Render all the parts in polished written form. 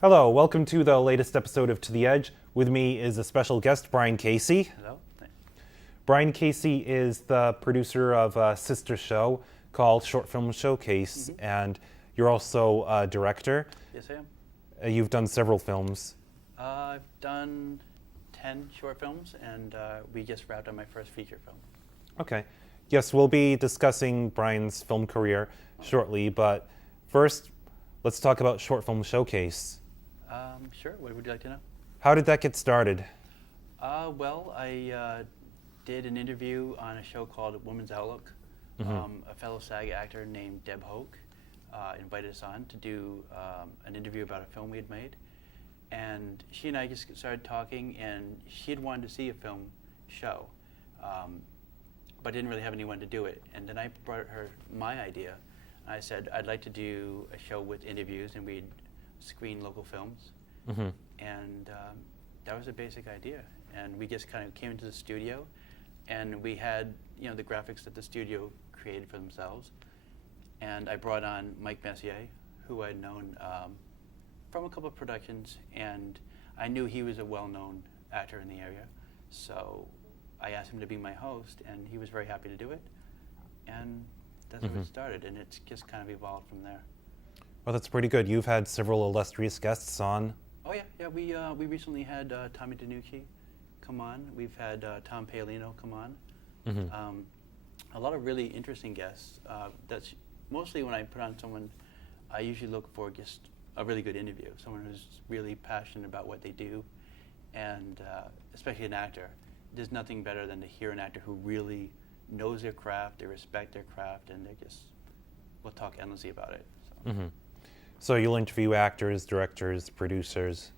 Hello, welcome to the latest episode of To the Edge. With me is a special guest, Bryan Casey. Hello. Bryan Casey is the producer of a sister show called Short Film Showcase, and you're also a director. Yes, I am. You've done several films. I've done 10 short films, and we just wrapped up my first feature film. Okay. Yes, we'll be discussing Bryan's film career shortly, but first, let's talk about Short Film Showcase. Sure. What would you like to know? How did that get started? Well, I did an interview on a show called Woman's Outlook. A fellow SAG actor named Deb Hoke invited us on to do an interview about a film we had made. And she and I just started talking, and she had wanted to see a film show, but didn't really have anyone to do it. And then I brought her my idea. I said, I'd like to do a show with interviews, and we'd screen local films. And that was a basic idea. And we just kind of came into the studio, and we had, the graphics that the studio created for themselves. And I brought on Mike Messier, who I'd known from a couple of productions, and I knew he was a well-known actor in the area. So I asked him to be my host, and he was very happy to do it. And that's where it started, and it's just kind of evolved from there. Well, that's pretty good. You've had several illustrious guests on. Oh yeah. We recently had Tommy DeNucci come on. We've had Tom Paolino come on. A lot of really interesting guests. That's mostly when I put on someone, I usually look for just a really good interview, someone who's really passionate about what they do, and especially an actor. There's nothing better than to hear an actor who really knows their craft, they respect their craft, and we'll talk endlessly about it. So. So you'll interview actors, directors, producers?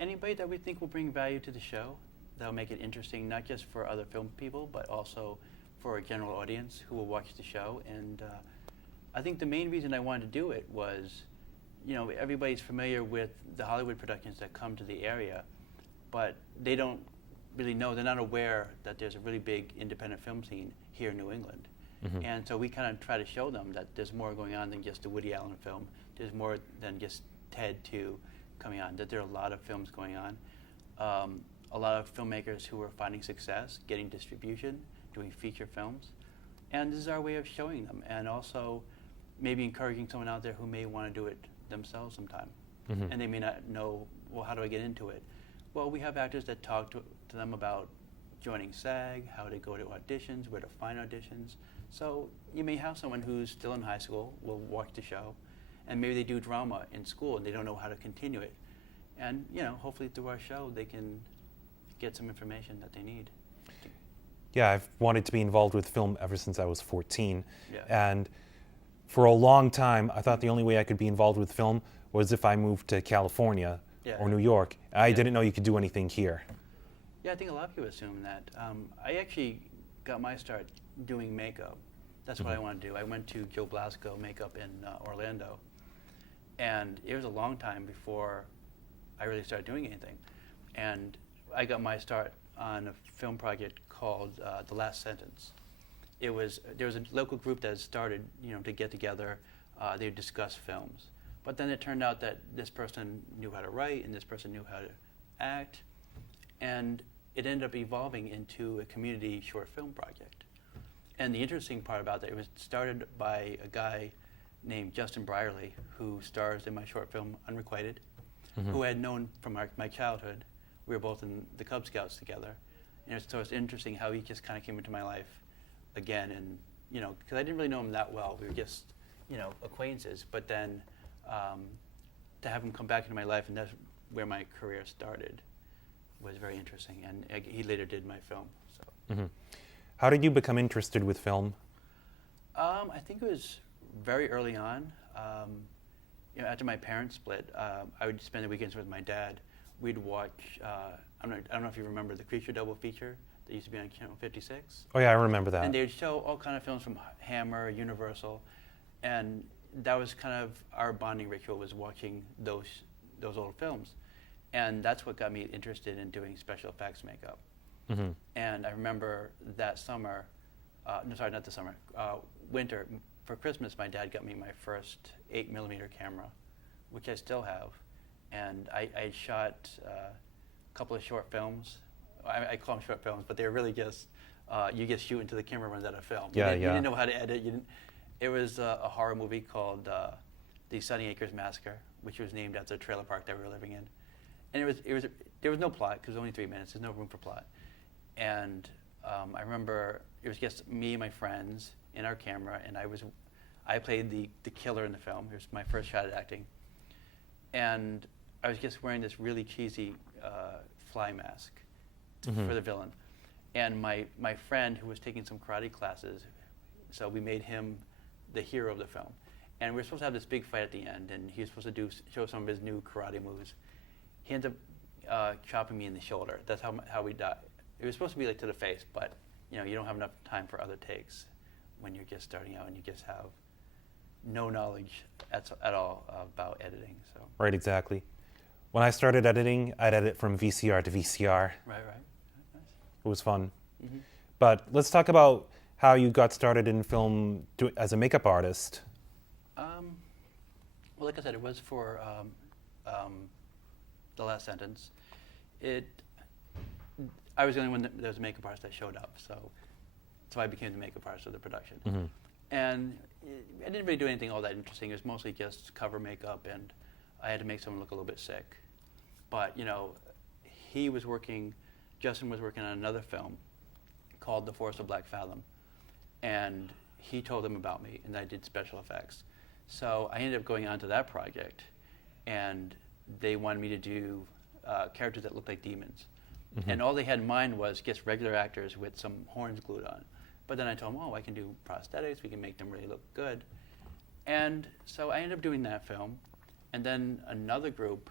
Anybody that we think will bring value to the show, that'll make it interesting, not just for other film people, but also for a general audience who will watch the show. And I think the main reason I wanted to do it was, everybody's familiar with the Hollywood productions that come to the area, but they don't really know, they're not aware that there's a really big independent film scene here in New England. And so we kind of try to show them that there's more going on than just a Woody Allen film. There's more than just Ted 2 coming on, that there are a lot of films going on. A lot of filmmakers who are finding success, getting distribution, doing feature films. And this is our way of showing them, and also maybe encouraging someone out there who may want to do it themselves sometime. And they may not know, well, how do I get into it? Well, we have actors that talk to them about joining SAG, how to go to auditions, where to find auditions. So you may have someone who's still in high school, will watch the show, and maybe they do drama in school and they don't know how to continue it. And hopefully through our show they can get some information that they need. Yeah, I've wanted to be involved with film ever since I was 14. Yeah. And for a long time, I thought the only way I could be involved with film was if I moved to California or New York. I didn't know you could do anything here. Yeah, I think a lot of people assume that. I actually got my start doing makeup. That's what I wanted to do. I went to Joe Blasco Makeup in Orlando, and it was a long time before I really started doing anything. And I got my start on a film project called The Last Sentence. There was a local group that had started, to get together. They would discuss films. But then it turned out that this person knew how to write and this person knew how to act, and it ended up evolving into a community short film project. And the interesting part about that, it was started by a guy named Justin Brierly, who stars in my short film Unrequited, who I had known from my childhood. We were both in the Cub Scouts together. And so it's interesting how he just kind of came into my life again, and because I didn't really know him that well. We were just acquaintances. But then to have him come back into my life, and that's where my career started, was very interesting. And he later did my film. So. How did you become interested with film? I think it was very early on. After my parents split, I would spend the weekends with my dad. We'd watch, I don't know if you remember the Creature double feature that used to be on Channel 56. Oh yeah, I remember that. And they would show all kind of films from Hammer, Universal, and that was kind of our bonding ritual, was watching those old films. And that's what got me interested in doing special effects makeup. And I remember that summer, no, sorry, not the summer. Winter. For Christmas, my dad got me my first 8mm camera, which I still have, and I shot a couple of short films. I call them short films, but they're really just you just shoot until the camera runs out of film. Yeah, You didn't know how to edit. It was a horror movie called The Sunny Acres Massacre, which was named after the trailer park that we were living in, and there was no plot because it was only 3 minutes. There's no room for plot, and I remember it was just me and my friends in our camera, and I played the killer in the film. It was my first shot at acting, and I was just wearing this really cheesy fly mask for the villain, and my friend who was taking some karate classes, so we made him the hero of the film, and we were supposed to have this big fight at the end, and he was supposed to show some of his new karate moves. He ended up chopping me in the shoulder. That's how we died. It was supposed to be like to the face, but you don't have enough time for other takes when you're just starting out and you just have no knowledge at all about editing. So Right, exactly. When I started editing, I'd edit from VCR to VCR. right. Nice. It was fun. Mm-hmm. But let's talk about how you got started in film as a makeup artist. Well, like I said, it was for The Last Sentence. I was the only one that there was a makeup artist that showed up, so I became the makeup artist of the production. Mm-hmm. And I didn't really do anything all that interesting. It was mostly just cover makeup, and I had to make someone look a little bit sick. But Justin was working on another film called The Forest of Black Fathom, and he told them about me, and I did special effects. So I ended up going on to that project, and they wanted me to do characters that looked like demons. Mm-hmm. And all they had in mind was just regular actors with some horns glued on. But then I told them, I can do prosthetics, we can make them really look good. And so I ended up doing that film. And then another group,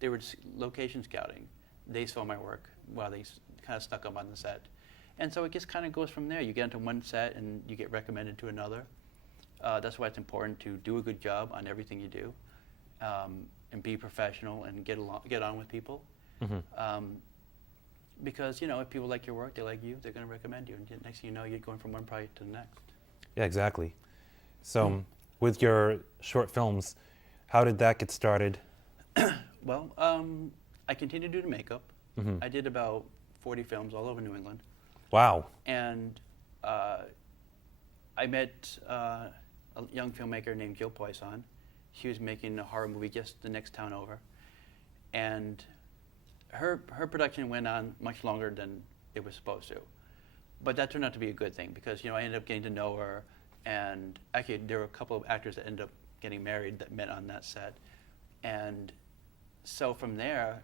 they were location scouting. They saw my work while they kind of stuck up on the set. And so it just kind of goes from there. You get into one set and you get recommended to another. That's why it's important to do a good job on everything you do, and be professional and get on with people. Mm-hmm. Because if people like your work, they like you, they're going to recommend you, and next thing you know, you're going from one project to the next. Yeah, exactly. So with your short films, how did that get started? Well, I continued to do the makeup. Mm-hmm. I did about 40 films all over New England. Wow. And I met a young filmmaker named Jill Poisson. She was making a horror movie just the next town over. And her production went on much longer than it was supposed to. But that turned out to be a good thing because, I ended up getting to know her. And actually, there were a couple of actors that ended up getting married that met on that set. And so from there,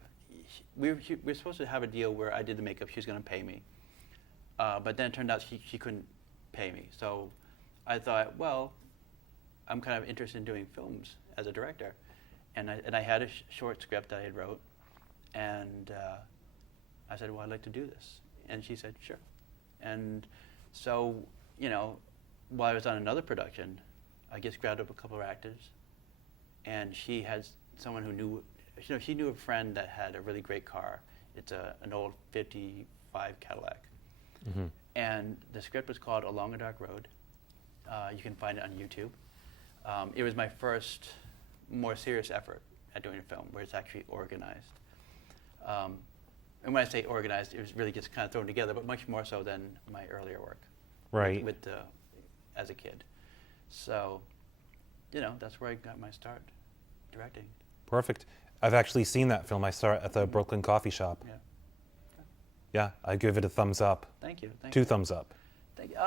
we were supposed to have a deal where I did the makeup, she was going to pay me. But then it turned out she couldn't pay me. So I thought, well, I'm kind of interested in doing films as a director. And I had a short script that I had wrote. And I said, well, I'd like to do this. And she said, sure. And so, while I was on another production, I just grabbed up a couple of actors. And she had someone who knew, she knew a friend that had a really great car. It's an old 55 Cadillac. Mm-hmm. And the script was called Along a Dark Road. You can find it on YouTube. It was my first more serious effort at doing a film where it's actually organized. And when I say organized, it was really just kind of thrown together, but much more so than my earlier work. Right. As a kid. So, that's where I got my start directing. Perfect. I've actually seen that film. I saw it at the Brooklyn Coffee Shop. Yeah. Yeah, I give it a thumbs up. Thank you. Two thumbs up. Thank you.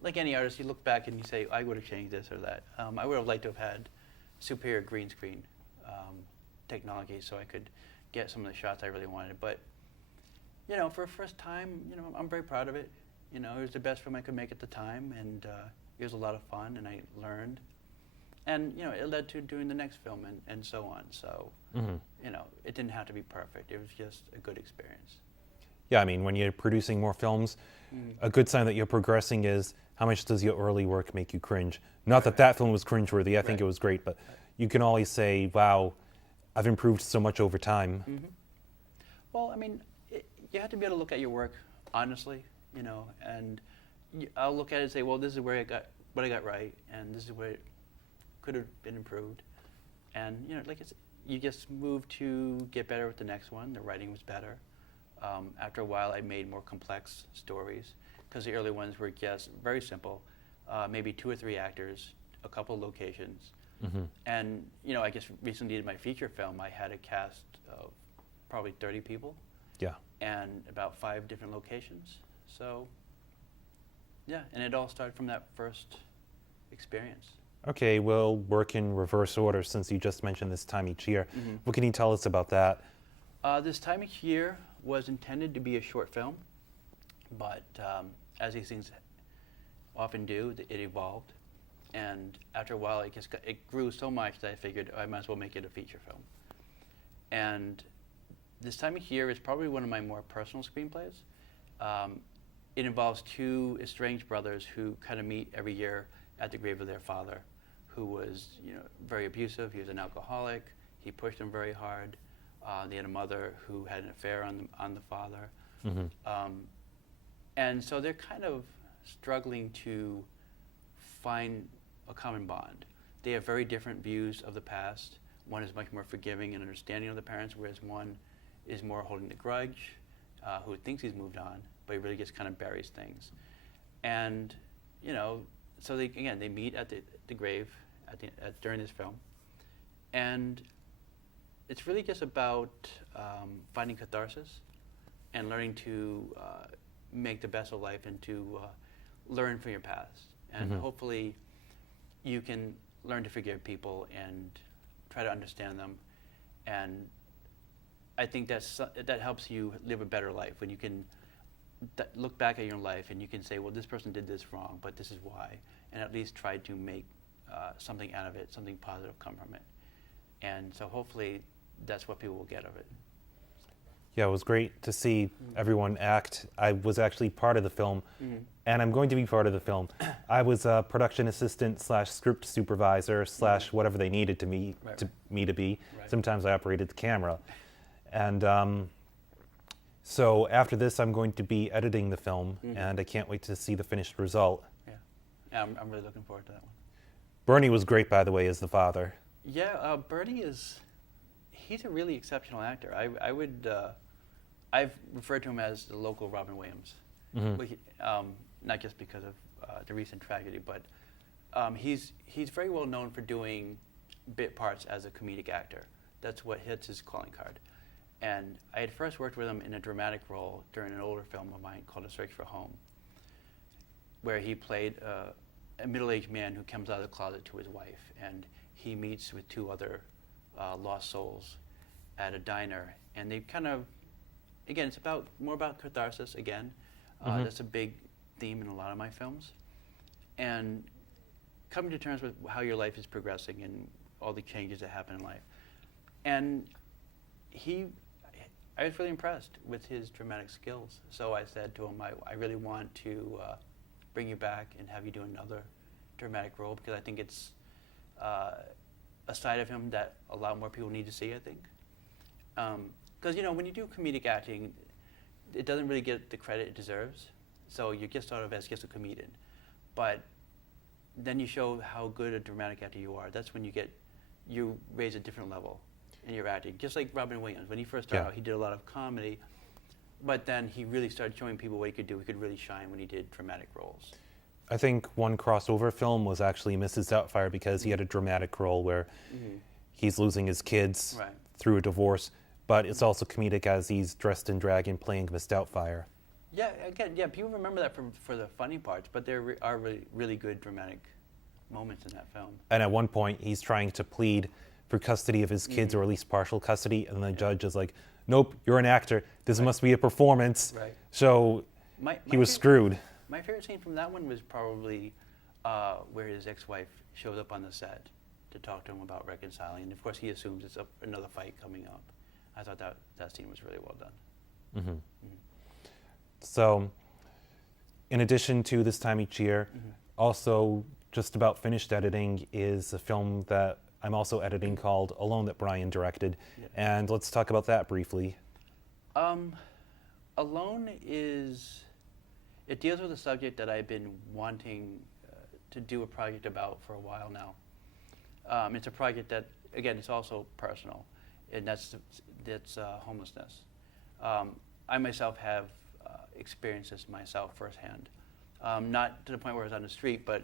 Like any artist, you look back and you say, I would have changed this or that. I would have liked to have had superior green screen technology so I could get some of the shots I really wanted. But, for a first time, I'm very proud of it. It was the best film I could make at the time, and it was a lot of fun, and I learned. And, it led to doing the next film and so on. So, Mm-hmm. It didn't have to be perfect. It was just a good experience. Yeah, I mean, when you're producing more films, a good sign that you're progressing is how much does your early work make you cringe? Not that film was cringeworthy. I think it was great, but you can always say, wow, I've improved so much over time. Mm-hmm. Well, I mean, you have to be able to look at your work honestly you know, and I'll look at it and say, well, this is where what I got right, and this is where it could have been improved. And, you know, like you just move to get better with the next one. The writing was better. After a while, I made more complex stories because the early ones were just very simple, maybe 2 or 3 actors, a couple of locations. Mm-hmm. And, you know, I guess recently did my feature film, I had a cast of probably 30 people. Yeah. And about 5 different locations. So, yeah, and it all started from that first experience. Okay, we'll work in reverse order since you just mentioned this time each year. Mm-hmm. What can you tell us about that? This time each year was intended to be a short film, but as these things often do, it evolved. And after a while, it grew so much that I figured I might as well make it a feature film. And this time each year is probably one of my more personal screenplays. It involves 2 estranged brothers who kind of meet every year at the grave of their father, who was, you know, very abusive. He was an alcoholic. He pushed them very hard. They had a mother who had an affair on the father. Mm-hmm. And so they're kind of struggling to find a common bond. They have very different views of the past. One is much more forgiving and understanding of the parents, whereas one is more holding the grudge, who thinks he's moved on, but he really just kind of buries things. And, you know, so they meet at the grave during this film. And it's really just about finding catharsis and learning to make the best of life and to learn from your past. And Mm-hmm. hopefully you can learn to forgive people and try to understand them. And I think that helps you live a better life when you can look back at your life and you can say, well, this person did this wrong, but this is why, and at least try to make something out of it, something positive come from it. And so hopefully that's what people will get of it. Yeah, it was great to see everyone act. I was actually part of the film, and I'm going to be part of the film. I was a production assistant / script supervisor / whatever they needed me to be. Right. Sometimes I operated the camera. And so after this, I'm going to be editing the film, and I can't wait to see the finished result. Yeah, I'm really looking forward to that one. Bernie was great, by the way, as the father. Yeah, Bernie he's a really exceptional actor. I've referred to him as the local Robin Williams, not just because of the recent tragedy, but he's very well known for doing bit parts as a comedic actor. That's what hits his calling card. And I had first worked with him in a dramatic role during an older film of mine called A Search for Home, where he played a middle-aged man who comes out of the closet to his wife, and he meets with 2 other lost souls at a diner, and they kind of, again, it's more about catharsis again. That's a big theme in a lot of my films, and coming to terms with how your life is progressing and all the changes that happen in life. And I was really impressed with his dramatic skills, so I said to him, I really want to bring you back and have you do another dramatic role, because I think it's a side of him that a lot more people need to see, I think. Because, you know, when you do comedic acting, it doesn't really get the credit it deserves. So you're just thought of as just a comedian. But then you show how good a dramatic actor you are. That's when you raise a different level in your acting. Just like Robin Williams. When he first started out, he did a lot of comedy. But then he really started showing people what he could do. He could really shine when he did dramatic roles. I think one crossover film was actually Mrs. Doubtfire, because he had a dramatic role where he's losing his kids through a divorce, but it's also comedic as he's dressed in drag and playing Miss Doubtfire. Yeah, again, people remember that for the funny parts, but there are really, really good dramatic moments in that film. And at one point, he's trying to plead for custody of his kids, or at least partial custody, and the judge is like, nope, you're an actor. This must be a performance. Right. So he was screwed. My favorite scene from that one was probably where his ex-wife shows up on the set to talk to him about reconciling. And of course, he assumes it's another fight coming up. I thought that scene was really well done. So, in addition to This Time Each Year, also just about finished editing is a film that I'm also editing called Alone that Bryan directed. And let's talk about that briefly. Alone It deals with a subject that I've been wanting to do a project about for a while now. It's a project that, again, it's also personal, and that's homelessness. I myself have experienced this myself firsthand. Not to the point where I was on the street, but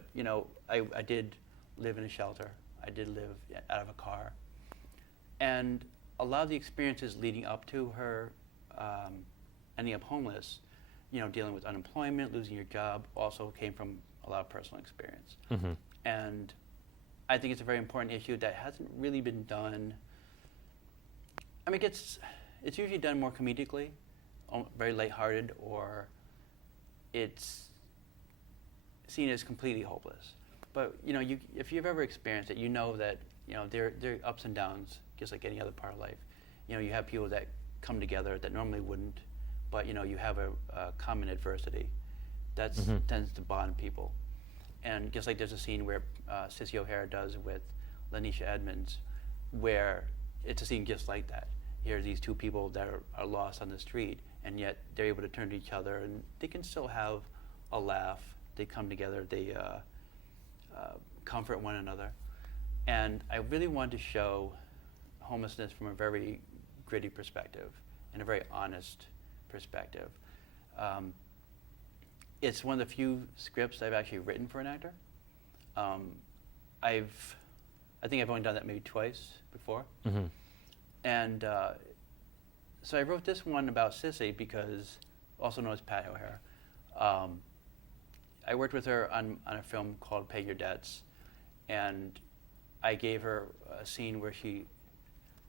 I did live in a shelter. I did live out of a car. And a lot of the experiences leading up to her ending up homeless, dealing with unemployment, losing your job, also came from a lot of personal experience. Mm-hmm. And I think it's a very important issue that hasn't really been done. I mean, it's usually done more comedically, very lighthearted, or it's seen as completely hopeless. But if you've ever experienced it, you know that there are ups and downs, just like any other part of life. You have people that come together that normally wouldn't, but you have a common adversity that tends to bond people. And just like there's a scene where Sissy O'Hara does with Lanisha Edmonds, where it's a scene just like that. Here are these two people that are lost on the street, and yet they're able to turn to each other, and they can still have a laugh. They come together, they comfort one another. And I really wanted to show homelessness from a very gritty perspective and a very honest perspective. It's one of the few scripts I've actually written for an actor. I think I've only done that maybe twice before. Mm-hmm. And so I wrote this one about Sissy because, also known as Pat O'Hara. I worked with her on a film called Pay Your Debts, and I gave her a scene where she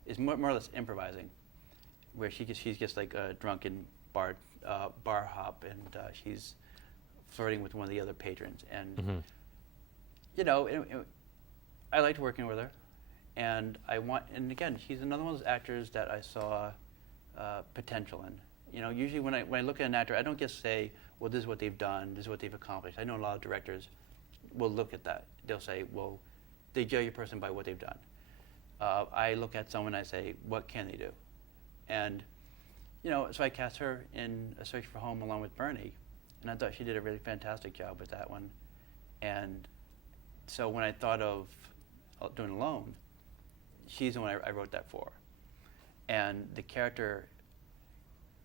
is more or less improvising, where she's just like a drunken bar hop, and she's flirting with one of the other patrons. And I liked working with her, and and again, she's another one of those actors that I saw potential in. Usually when I look at an actor, I don't just say, well, this is what they've done, this is what they've accomplished. I know a lot of directors will look at that. They'll say, well, they judge a person by what they've done. I look at someone and I say, what can they do? And, so I cast her in A Search for Home along with Bernie, and I thought she did a really fantastic job with that one. And so when I thought of doing Alone, she's the one I wrote that for. And the character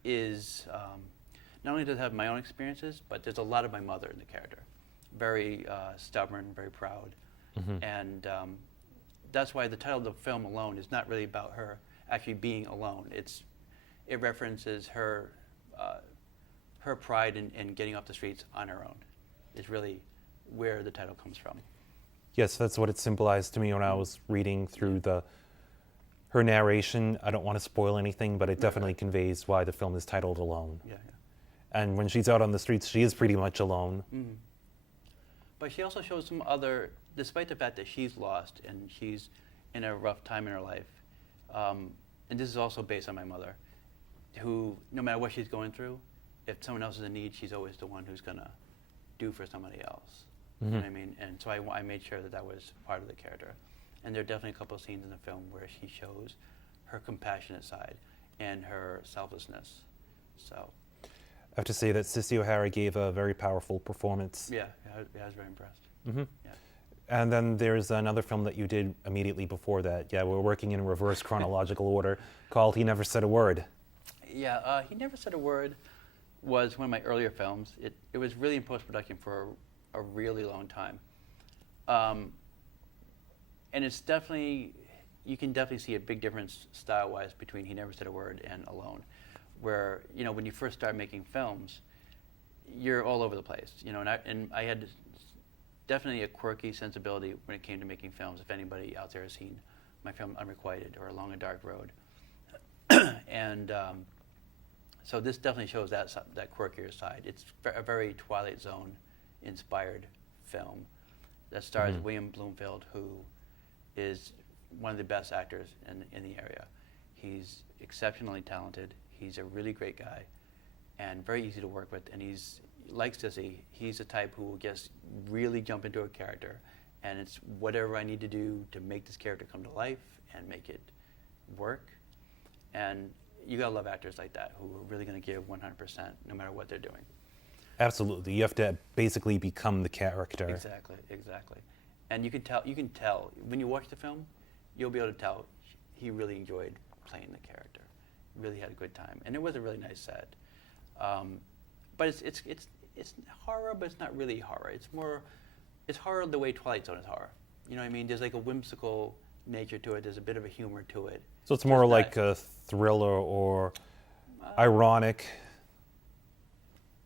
is, not only does it have my own experiences, but there's a lot of my mother in the character. Very stubborn, very proud. Mm-hmm. And that's why the title of the film, Alone, is not really about her actually being alone. It references her pride in getting off the streets on her own. Is really where the title comes from. Yes, that's what it symbolized to me when I was reading through her narration. I don't want to spoil anything, but it definitely conveys why the film is titled Alone. Yeah. And when she's out on the streets, she is pretty much alone. Mm-hmm. But she also shows some other, despite the fact that she's lost and she's in a rough time in her life, and this is also based on my mother, who, no matter what she's going through, if someone else is in need, she's always the one who's going to do for somebody else. Mm-hmm. You know what I mean? And so I made sure that was part of the character. And there are definitely a couple of scenes in the film where she shows her compassionate side and her selflessness. So I have to say that Sissy O'Hara gave a very powerful performance. yeah, I was very impressed. Mm-hmm. Yeah. And then there's another film that you did immediately before that. Yeah, we're working in reverse chronological order, called He Never Said a Word. Yeah, He Never Said a Word was one of my earlier films. It was really in post-production for a really long time. And it's definitely, you can definitely see a big difference style-wise between He Never Said a Word and Alone, where, when you first start making films, you're all over the place, and I had definitely a quirky sensibility when it came to making films. If anybody out there has seen my film Unrequited or Along a Dark Road. And so this definitely shows that quirkier side. It's a very Twilight Zone inspired film that stars William Bloomfield, who is one of the best actors in the area. He's exceptionally talented. He's a really great guy and very easy to work with. And he's, like Sissy, he's the type who will just really jump into a character, and it's whatever I need to do to make this character come to life and make it work. And you gotta love actors like that who are really gonna give 100% no matter what they're doing. Absolutely. You have to basically become the character. Exactly, exactly. And you can tell when you watch the film, you'll be able to tell he really enjoyed playing the character. Really had a good time, and it was a really nice set. But it's horror, but it's not really horror. It's horror the way Twilight Zone is horror. You know what I mean? There's like a whimsical nature to it. There's a bit of a humor to it. So it's more like a thriller or ironic.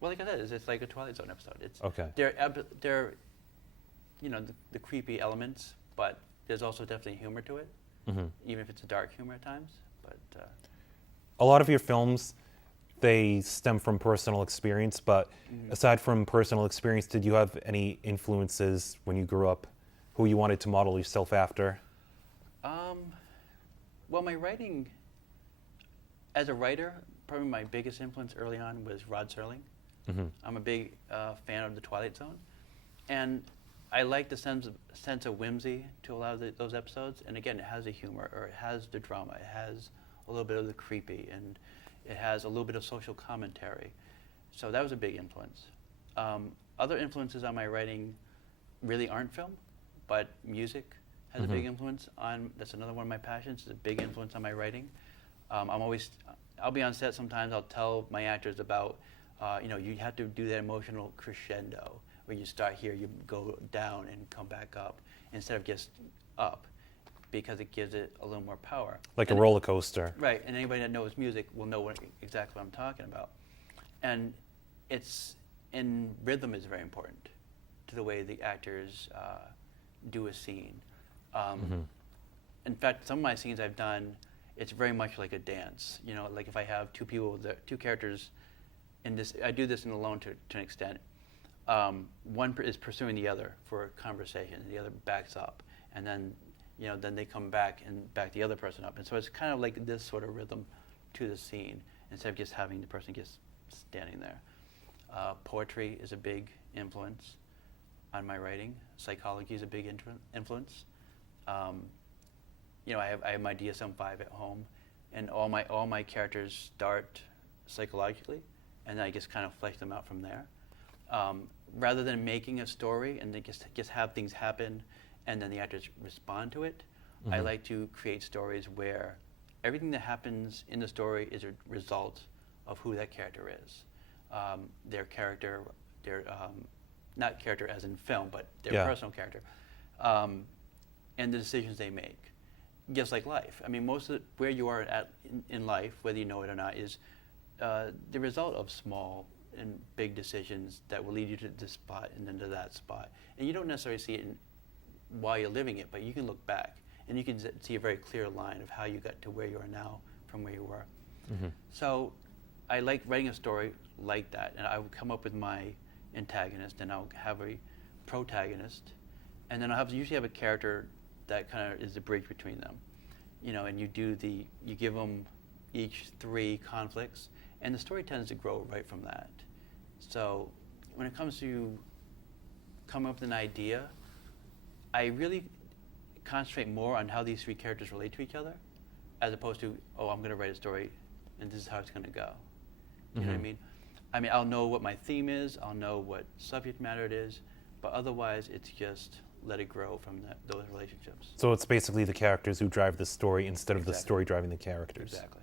Well, like I said, it's like a Twilight Zone episode. It's Okay. They're you know, the creepy elements, but there's also definitely humor to it, even if it's a dark humor at times. But A lot of your films, they stem from personal experience, but aside from personal experience, did you have any influences when you grew up who you wanted to model yourself after? well, my writing, as a writer, probably my biggest influence early on was Rod Serling. I'm a big fan of the Twilight Zone, and I like the sense of whimsy to a lot of those episodes. And again, it has the humor, or it has the drama, it has a little bit of the creepy, and it has a little bit of social commentary. So that was a big influence. Other influences on my writing really aren't film, but music has a big influence on. That's another one of my passions. It's a big influence on my writing. I'll be on set sometimes. I'll tell my actors about, you have to do that emotional crescendo where you start here, you go down and come back up instead of just up, because it gives it a little more power. Like a roller coaster. Right, and anybody that knows music will know exactly what I'm talking about. And rhythm is very important to the way the actors do a scene. In fact, some of my scenes I've done, it's very much like a dance. You know, like if I have two characters in this, I do this in Alone to an extent. One is pursuing the other for a conversation, and the other backs up, and then then they come back and back the other person up, and so it's kind of like this sort of rhythm to the scene instead of just having the person just standing there. Poetry is a big influence on my writing. Psychology is a big influence. I have my DSM-5 at home, and all my characters start psychologically, and then I just kind of flesh them out from there. Rather than making a story and then just have things happen and then the actors respond to it, I like to create stories where everything that happens in the story is a result of who that character is. Their character, not character as in film, but their personal character, and the decisions they make. Just like life. I mean, most of where you are at in life, whether you know it or not, is the result of small and big decisions that will lead you to this spot and then to that spot. And you don't necessarily see it while you're living it, but you can look back and you can see a very clear line of how you got to where you are now from where you were. So I like writing a story like that, and I would come up with my antagonist, and I'll have a protagonist, and then I'll usually have a character that kind of is the bridge between them. And you give them each 3 conflicts, and the story tends to grow right from that. So when it comes to coming up with an idea, I really concentrate more on how these 3 characters relate to each other, as opposed to, I'm going to write a story, and this is how it's going to go. You know what I mean? I mean, I'll know what my theme is, I'll know what subject matter it is, but otherwise it's just let it grow from those relationships. So it's basically the characters who drive the story instead of the story driving the characters. Exactly,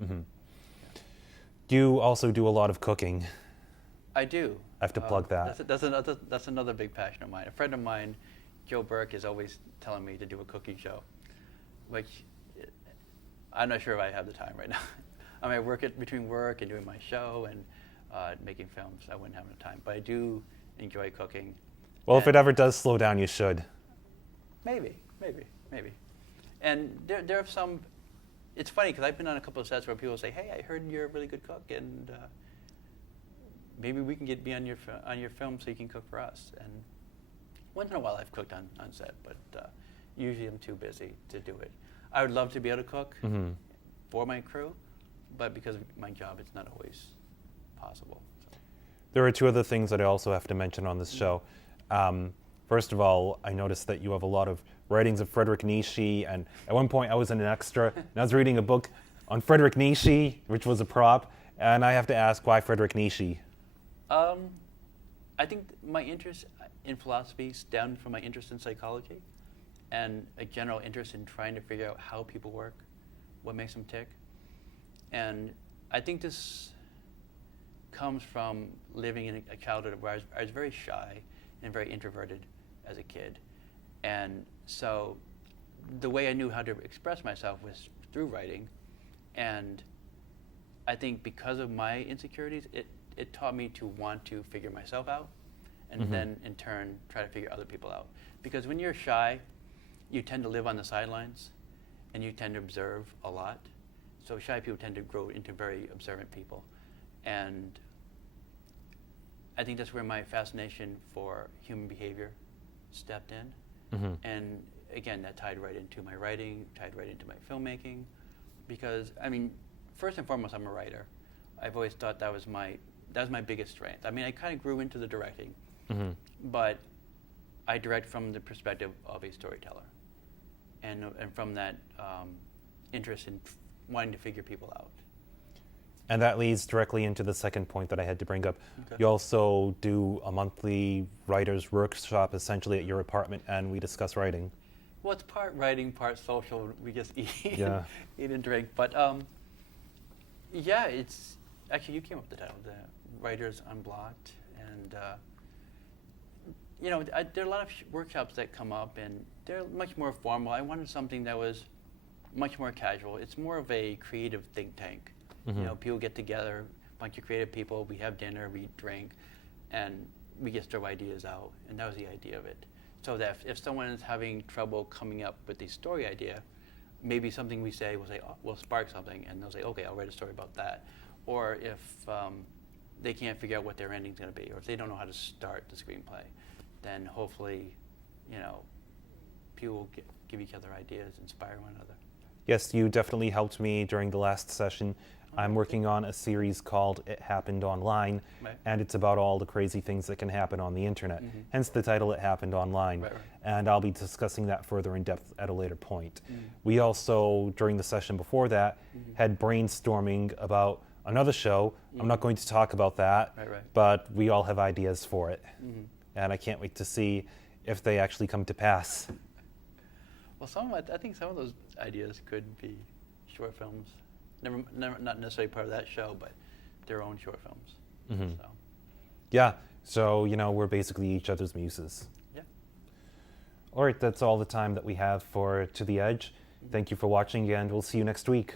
yeah. Do you also do a lot of cooking? I do. I have to plug that. That's another big passion of mine. A friend of mine, Joe Burke, is always telling me to do a cooking show, which I'm not sure if I have the time right now. I mean, I work between work and doing my show and making films. I wouldn't have enough time, but I do enjoy cooking. Well, if it ever does slow down, you should. Maybe. And there are some. It's funny because I've been on a couple of sets where people say, "Hey, I heard you're a really good cook, and maybe we can be on your film so you can cook for us." And once in a while, I've cooked on set, but usually I'm too busy to do it. I would love to be able to cook for my crew, but because of my job, it's not always possible. So. There are 2 other things that I also have to mention on this show. First of all, I noticed that you have a lot of writings of Friedrich Nietzsche, and at one point I was an extra, and I was reading a book on Friedrich Nietzsche, which was a prop, and I have to ask, why Friedrich Nietzsche? I think my interest in philosophy stemmed from my interest in psychology and a general interest in trying to figure out how people work, what makes them tick. And I think this comes from living in a childhood where I was very shy and very introverted as a kid. And so the way I knew how to express myself was through writing. And I think because of my insecurities, it taught me to want to figure myself out and then in turn try to figure other people out. Because when you're shy, you tend to live on the sidelines and you tend to observe a lot. So shy people tend to grow into very observant people. And I think that's where my fascination for human behavior stepped in. And again, that tied right into my writing, tied right into my filmmaking. Because, I mean, first and foremost, I'm a writer. I've always thought that was my biggest strength. I mean, I kind of grew into the directing, but I direct from the perspective of a storyteller. And from that interest in wanting to figure people out. And that leads directly into the second point that I had to bring up. Okay. You also do a monthly writer's workshop essentially at your apartment, and we discuss writing. Well, it's part writing, part social. We just eat, Yeah. eat and drink. But yeah, it's actually you came up with the title, the Writers Unblocked, and you know, there are a lot of workshops that come up, and they're much more formal. I wanted something that was much more casual. It's more of a creative think tank. You know, people get together, a bunch of creative people. We have dinner, we drink, and we just throw ideas out. And that was the idea of it. So that if someone is having trouble coming up with the story idea, maybe something we say will spark something, and they'll say, okay, I'll write a story about that. Or if they can't figure out what their ending's going to be, or if they don't know how to start the screenplay, then hopefully, you know, people will give each other ideas, inspire one another. Yes, you definitely helped me during the last session. I'm working on a series called It Happened Online, Right. and it's about all the crazy things that can happen on the internet. Hence the title, It Happened Online. Right, right. And I'll be discussing that further in depth at a later point. We also, during the session before that, had brainstorming about another show. I'm not going to talk about that, Right. but we all have ideas for it. And I can't wait to see if they actually come to pass. Well, I think some of those ideas could be short films. Not necessarily part of that show, but their own short films. So, Yeah, so, you know, we're basically each other's muses. yeah. All right, that's all the time that we have for To the Edge. Thank you for watching, and we'll see you next week.